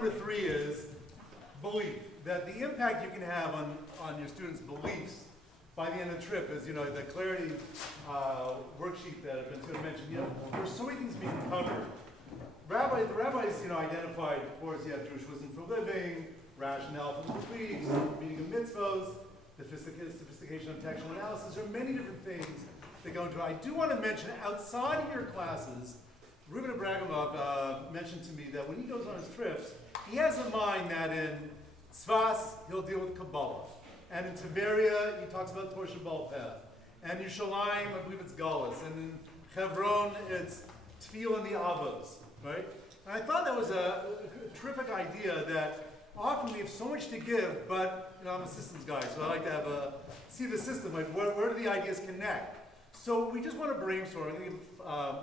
number 3 is belief. That the impact you can have on your students' beliefs by the end of the trip is, the clarity worksheet that I've been going to mention. There's so many things being covered. The rabbis, identified, of course, you have Jewish wisdom for living, rationale for the beliefs, meaning of mitzvos, the sophistication of textual analysis. There are many different things that go into it. I do want to mention, outside of your classes, Ruben Abragamov mentioned to me that when he goes on his trips, he has in mind that in Tzfas, he'll deal with Kabbalah. And in Tiberia, he talks about Torah Shabbal Peh. And in Yerushalayim, I believe it's Galus. And in Hebron, it's Tefillah and the Avos, right? And I thought that was a terrific idea that often we have so much to give, but I'm a systems guy, so I like to see the system, like where do the ideas connect? So we just want to brainstorm. I'm going to give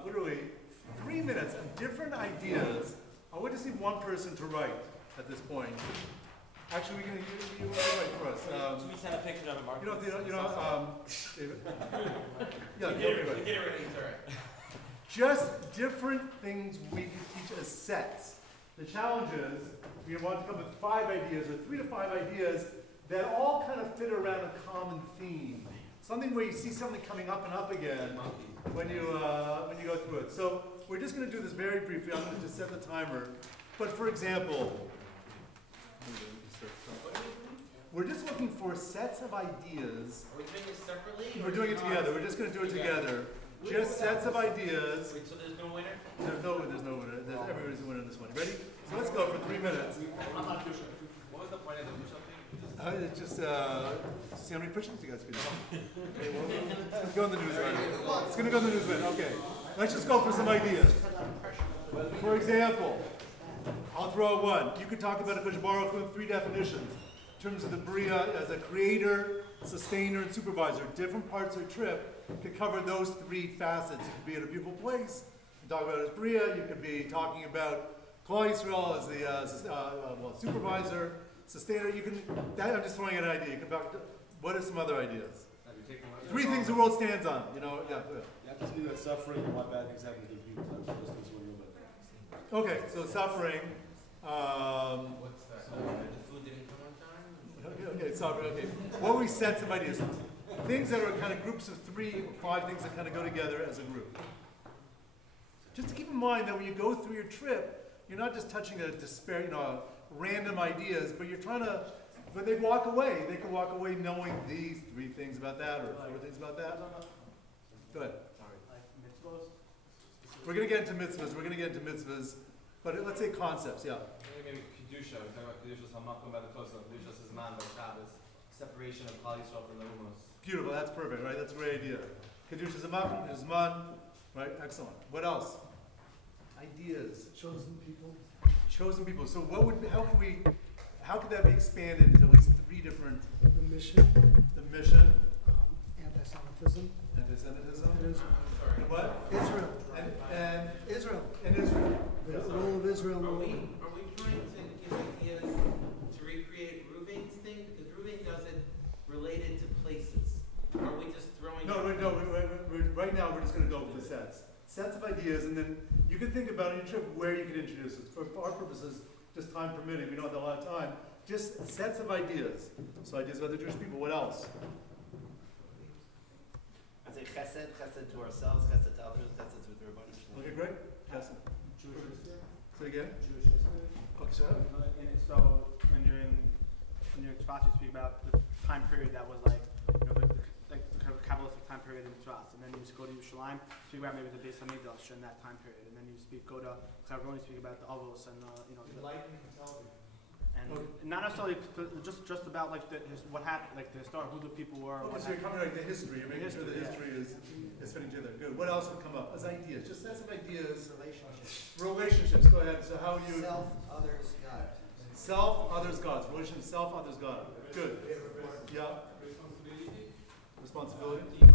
literally 3 minutes of different ideas. I want to see one person to write at this point. Actually, you want to write for us. Should we send a picture of it, Mark? David? Yeah, get it ready. It's all right. Just different things we can teach as sets. The challenge is we want to come with 5 ideas or 3 to 5 ideas that all kind of fit around a common theme. Something where you see something coming up and up again when you go through it. So we're just going to do this very briefly. I'm going to just set the timer. But for example, we're just looking for sets of ideas. Are we doing this separately? We're doing it together. We're just going to do it together. Just sets of ideas. Wait, so there's no winner? There's no winner. Everybody's a winner in this one. Ready? So let's go for 3 minutes. What was the point of the push-up thing? It's just see how many push-ups you guys can do. Okay, well, it's going to go in the news right. It's going to go in the news right. Okay. Let's just go for some ideas. For example, I'll throw out one. You could talk about Akash Baruch Hu in 3 definitions. In terms of the Bria as a creator, sustainer, and supervisor. Different parts of the trip could cover those 3 facets. You could be at a beautiful place, you talk about it as Bria, you could be talking about Klal Yisrael as the supervisor, sustainer. I'm just throwing an idea. You can talk, what are some other ideas? 3 things the world stands on. Yeah, just be about suffering and what bad things happen to people. Okay, so suffering. What's that? The food didn't come on time? Okay, suffering. Okay. What were we set some ideas? Things that are kind of groups of 3 or 5 things that kind of go together as a group. Just to keep in mind that when you go through your trip, you're not just touching random ideas, but you're trying to, when they walk away, they can walk away knowing these 3 things about that or 4 things about that. Go ahead. Like mitzvahs? We're going to get into mitzvahs, but let's say concepts, yeah. Maybe Kedusha, we're talking about Kedusha's Hamakom by the Kosovo, Kedusha's Zman by Shabbos, separation of Klal Yisrael from the Umos. Beautiful, that's perfect, right? That's a great idea. Kedusha Zman, Zman, right? Excellent. What else? Ideas. Chosen people. Chosen people. So how could that be expanded into at least 3 different? The mission. The mission. Anti-Semitism. Anti-Semitism. And Israel. And what? Israel. And Israel. And Israel. The Yes. role of Israel. Are we trying to give ideas to recreate Ruvain's thing? Because Ruvain does it related to places. Or are we just throwing... No, right now we're just going to go with the sets. Sets of ideas, and then you can think about on your trip where you could introduce it. For our purposes, just time permitting, we don't have a lot of time. Just sets of ideas. So ideas about the Jewish people. What else? I say chesed to ourselves, chesed to others, chesed to everybody. Okay, great. Chesed. Jewish history. Say again. Jewish history. Okay, so So when you're in Tzfas, you speak about the time period that was like, the kind of Kabbalistic time period in Tzfas, and then you go to Yerushalayim, speak about maybe the Beis Hamikdash in that time period, and then you go to Hebron, you speak about the Avos and Enlightening intelligence. and not necessarily just about like what happened, like the start, who the people were. okay, what so you're coming happened. like the history. You're making sure the history is fitting together. Good. What else would come up as ideas? Just sets of ideas. Relationships. Go ahead. So how you Self, others, God. self, others, God. Relation self, others, God. Good. Yeah. Responsibility. Being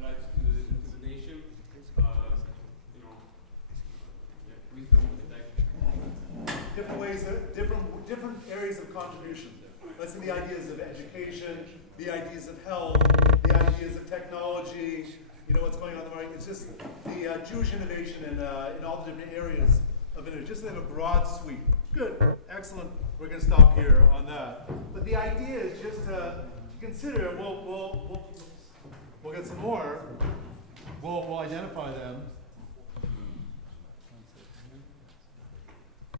alive to the nation, wisdom, protection. Different ways, different areas of contribution. Let's say the ideas of education, the ideas of health, the ideas of technology. What's going on in the market. It's just the Jewish innovation in all the different areas of divinity, just in a broad sweep. Good, excellent, we're gonna stop here on that. But the idea is just to consider, we'll get some more, we'll identify them,